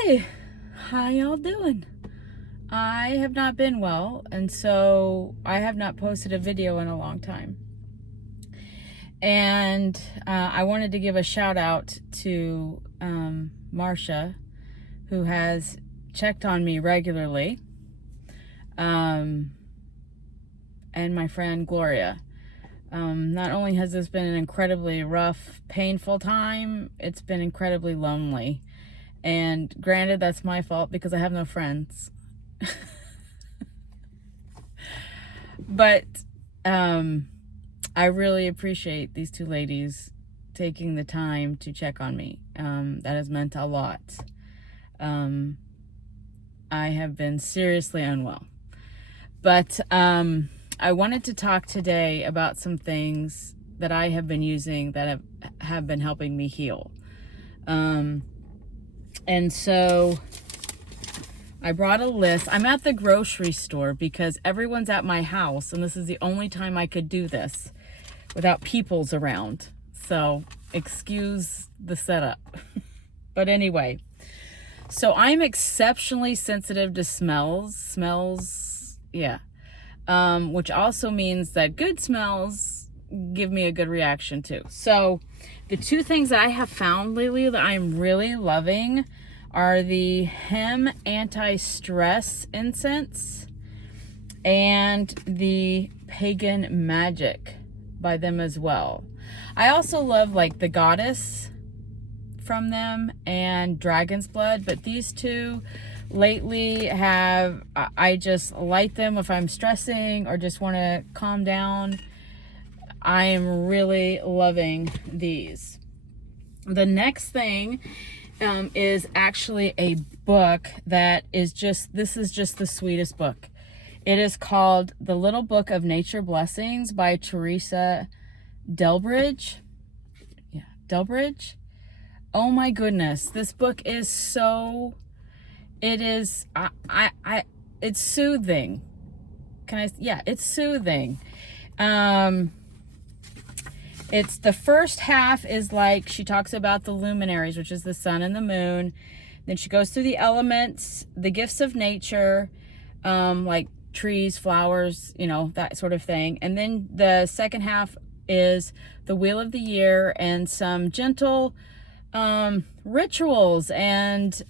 Howdy, how y'all doing? I have not been well, and so I have not posted a video in a long time. And I wanted to give a shout out to Marcia, who has checked on me regularly, and my friend Gloria. Not only has this been an incredibly rough, painful time, it's been incredibly lonely. And granted, that's my fault because I have no friends. But I really appreciate these two ladies taking the time to check on me. That has meant a lot. I have been seriously unwell. But I wanted to talk today about some things that I have been using that have been helping me heal. And so I brought a list. I'm at the grocery store because everyone's at my house, and this is the only time I could do this without peoples around. So excuse the setup. But anyway, so I'm exceptionally sensitive to smells, yeah. Which also means that good smells give me a good reaction too. So the two things that I have found lately that I'm really loving are the Hem Anti-Stress Incense and the Pagan Magic by them as well. I also love like the Goddess from them and Dragon's Blood, but these two lately I just light them if I'm stressing or just want to calm down. I am really loving these. The next thing is actually a book that is this is just the sweetest book. It is called The Little Book of Nature Blessings by Teresa Delbridge. Yeah, Delbridge. Oh my goodness, this book is so, it is, it's soothing. It's soothing. It's the first half is like, she talks about the luminaries, which is the sun and the moon. Then she goes through the elements, the gifts of nature, like trees, flowers, that sort of thing. And then the second half is the wheel of the year and some gentle rituals and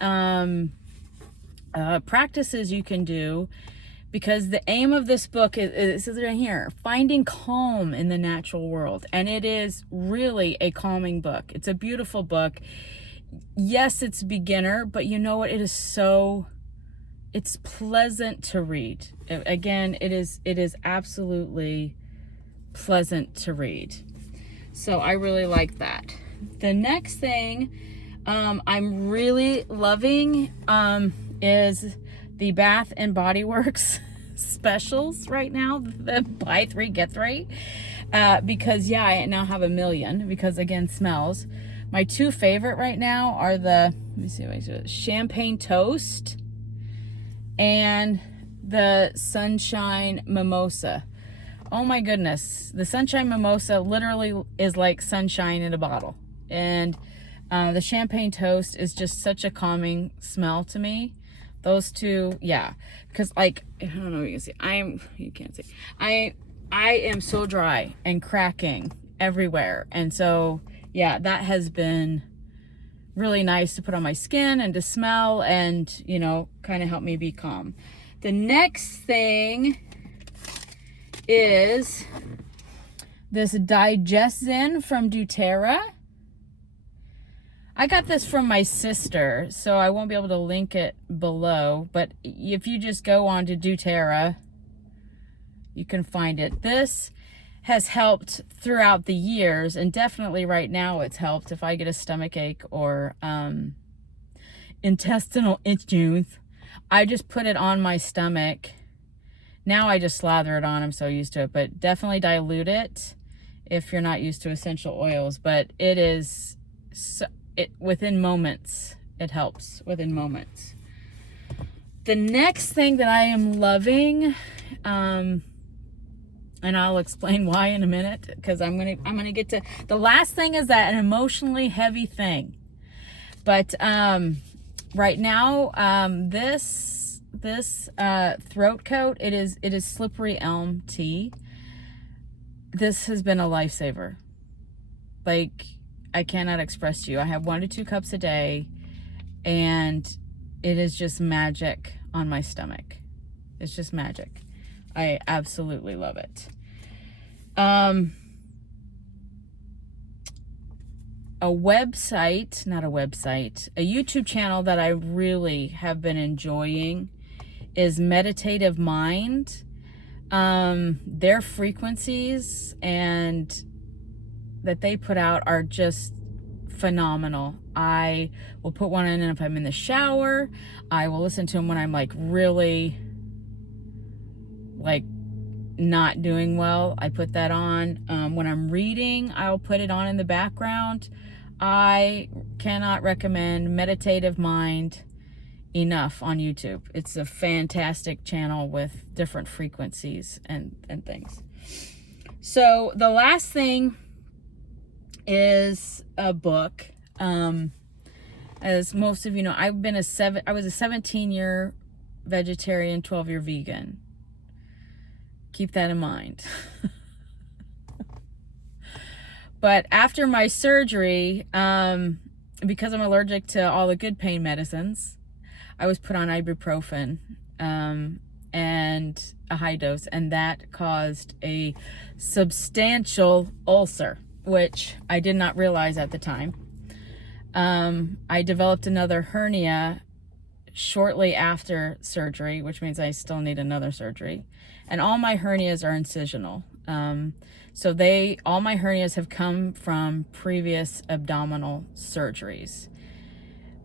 practices you can do, because the aim of this book is right here, finding calm in the natural world. And it is really a calming book. It's a beautiful book. Yes, it's beginner, but you know what? It's pleasant to read. Again, it is absolutely pleasant to read. So I really like that. The next thing I'm really loving is the Bath and Body Works specials right now, the buy 3 get 3, because I now have a million, because again, smells. My two favorite right now are the, let me see what I do, Champagne Toast and the Sunshine Mimosa. Oh my goodness, the Sunshine Mimosa literally is like sunshine in a bottle, and the Champagne Toast is just such a calming smell to me. Those two, yeah, because like, I don't know if you can see, you can't see, I am so dry and cracking everywhere. And so, yeah, that has been really nice to put on my skin and to smell and, kind of help me be calm. The next thing is this Digestin from doTERRA. I got this from my sister, so I won't be able to link it below, but if you just go on to doTERRA, you can find it. This has helped throughout the years, and definitely right now it's helped if I get a stomach ache or intestinal issues. I just put it on my stomach. Now I just slather it on, I'm so used to it, but definitely dilute it if you're not used to essential oils. But it is within moments, it helps within moments. The next thing that I am loving, and I'll explain why in a minute, because I'm gonna get to the last thing, is that an emotionally heavy thing. But right now, this throat coat, it is slippery elm tea. This has been a lifesaver. Like, I cannot express to you. I have 1 to 2 cups a day, and it is just magic on my stomach. It's just magic. I absolutely love it. A YouTube channel that I really have been enjoying is Meditative Mind. Their frequencies and that they put out are just phenomenal. I will put one in if I'm in the shower. I will listen to them when I'm like really like not doing well. I put that on. When I'm reading, I'll put it on in the background. I cannot recommend Meditative Mind enough on YouTube. It's a fantastic channel with different frequencies and things. So the last thing is a book. As most of you know, I was a 17-year vegetarian, 12-year vegan. Keep that in mind. But after my surgery, because I'm allergic to all the good pain medicines, I was put on ibuprofen and a high dose, and that caused a substantial ulcer, which I did not realize at the time. I developed another hernia shortly after surgery, which means I still need another surgery. And all my hernias are incisional. So all my hernias have come from previous abdominal surgeries.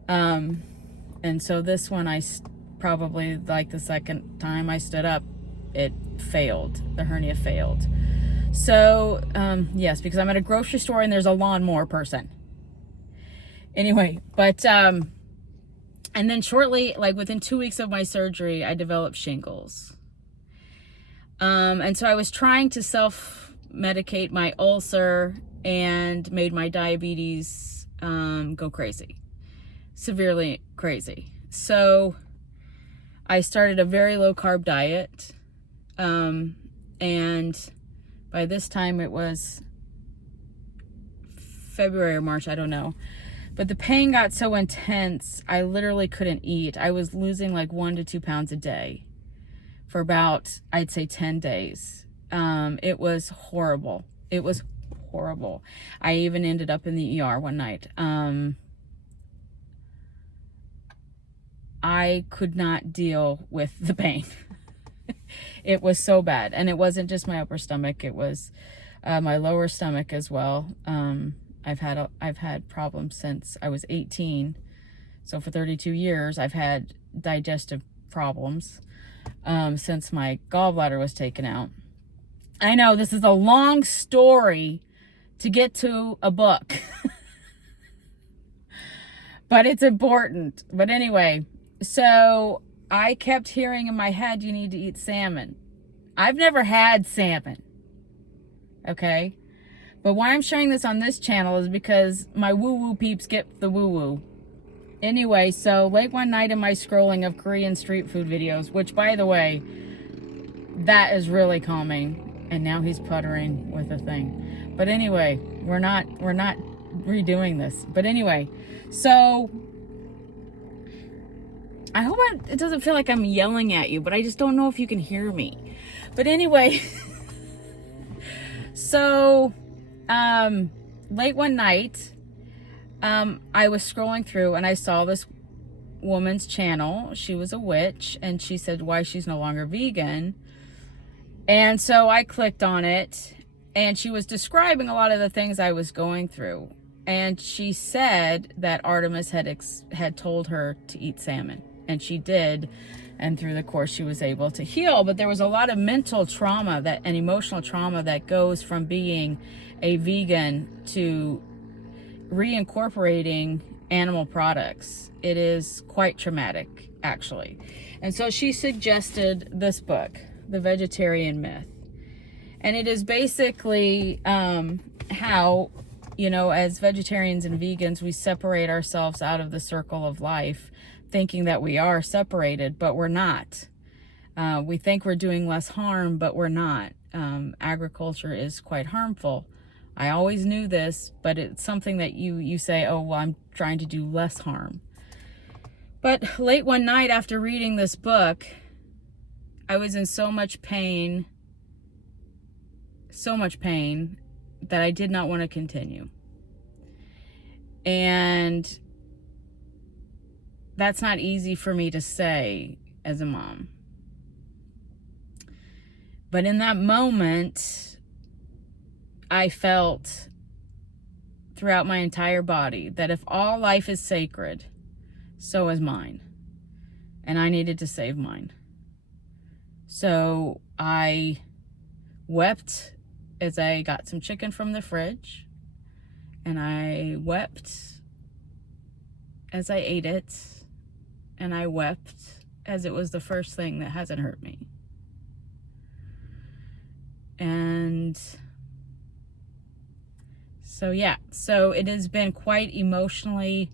And so this one, probably like the second time I stood up, it failed. The hernia failed. So, yes, because I'm at a grocery store and there's a lawnmower person. Anyway, but, and then shortly, like within 2 weeks of my surgery, I developed shingles. And so I was trying to self-medicate my ulcer and made my diabetes go crazy, severely crazy. So I started a very low-carb diet, and by this time it was February or March, I don't know. But the pain got so intense, I literally couldn't eat. I was losing like 1 to 2 pounds a day for about, I'd say 10 days. It was horrible. It was horrible. I even ended up in the ER one night. I could not deal with the pain. It was so bad. And it wasn't just my upper stomach. It was my lower stomach as well. I've had problems since I was 18. So for 32 years, I've had digestive problems since my gallbladder was taken out. I know this is a long story to get to a book, but it's important. But anyway, so I kept hearing in my head, you need to eat salmon. I've never had salmon. Okay? But why I'm sharing this on this channel is because my woo-woo peeps get the woo-woo. Anyway, so late one night in my scrolling of Korean street food videos, which by the way, that is really calming. And now he's puttering with a thing. But anyway, we're not redoing this. But anyway, so I hope it doesn't feel like I'm yelling at you, but I just don't know if you can hear me. But anyway, so late one night, I was scrolling through and I saw this woman's channel. She was a witch and she said why she's no longer vegan. And so I clicked on it and she was describing a lot of the things I was going through. And she said that Artemis had told her to eat salmon, and she did. And through the course, she was able to heal. But there was a lot of mental trauma and emotional trauma that goes from being a vegan to reincorporating animal products. It is quite traumatic, actually. And so she suggested this book, The Vegetarian Myth. And it is basically how you know, as vegetarians and vegans, we separate ourselves out of the circle of life, thinking that we are separated, but we're not. We think we're doing less harm, but we're not. Agriculture is quite harmful. I always knew this, but it's something that you say, oh, well, I'm trying to do less harm. But late one night after reading this book, I was in so much pain that I did not want to continue. And that's not easy for me to say as a mom. But in that moment, I felt throughout my entire body that if all life is sacred, so is mine. And I needed to save mine. So I wept as I got some chicken from the fridge. And I wept as I ate it. And I wept as it was the first thing that hasn't hurt me. And so, yeah. So it has been quite emotionally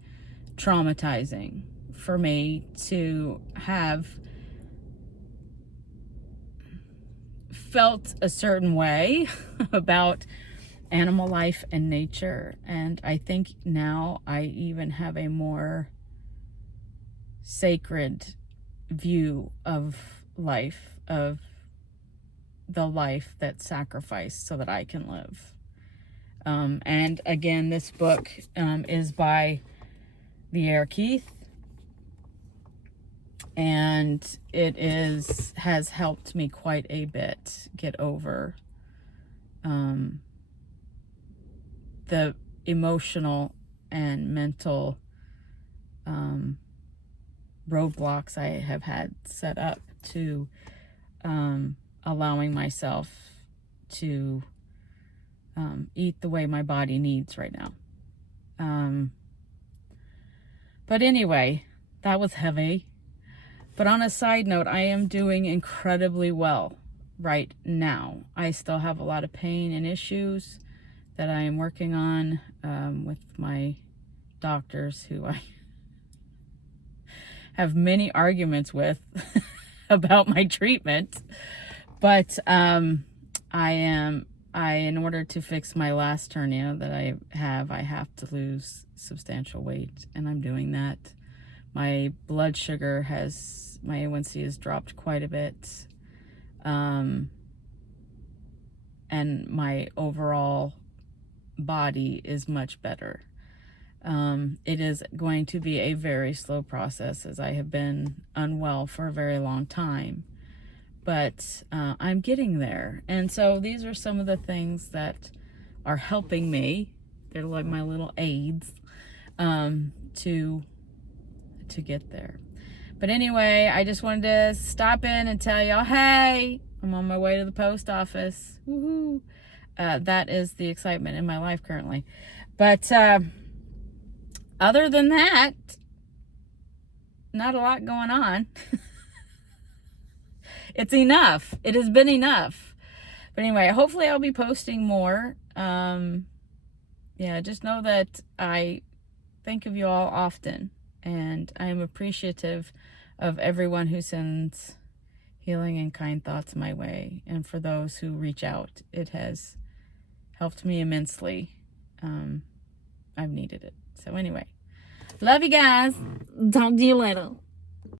traumatizing for me to have felt a certain way about animal life and nature. And I think now I even have a more sacred view of life, of the life that's sacrificed so that I can live. And again, this book is by Lierre, and it has helped me quite a bit get over the emotional and mental roadblocks I have had set up to allowing myself to eat the way my body needs right now. But anyway, that was heavy. But on a side note, I am doing incredibly well right now. I still have a lot of pain and issues that I am working on with my doctors, who I have many arguments with about my treatment. But in order to fix my last hernia that I have to lose substantial weight, and I'm doing that. My blood sugar my A1C has dropped quite a bit. And my overall body is much better. It is going to be a very slow process, as I have been unwell for a very long time. But I'm getting there. And so these are some of the things that are helping me. They're like my little aids to get there. But anyway, I just wanted to stop in and tell y'all, hey, I'm on my way to the post office. Woohoo! That is the excitement in my life currently. But other than that, not a lot going on. It's enough. It has been enough. But anyway, hopefully I'll be posting more. Yeah, just know that I think of you all often. And I am appreciative of everyone who sends healing and kind thoughts my way. And for those who reach out, it has helped me immensely. I've needed it. So anyway, love you guys. Talk to you later.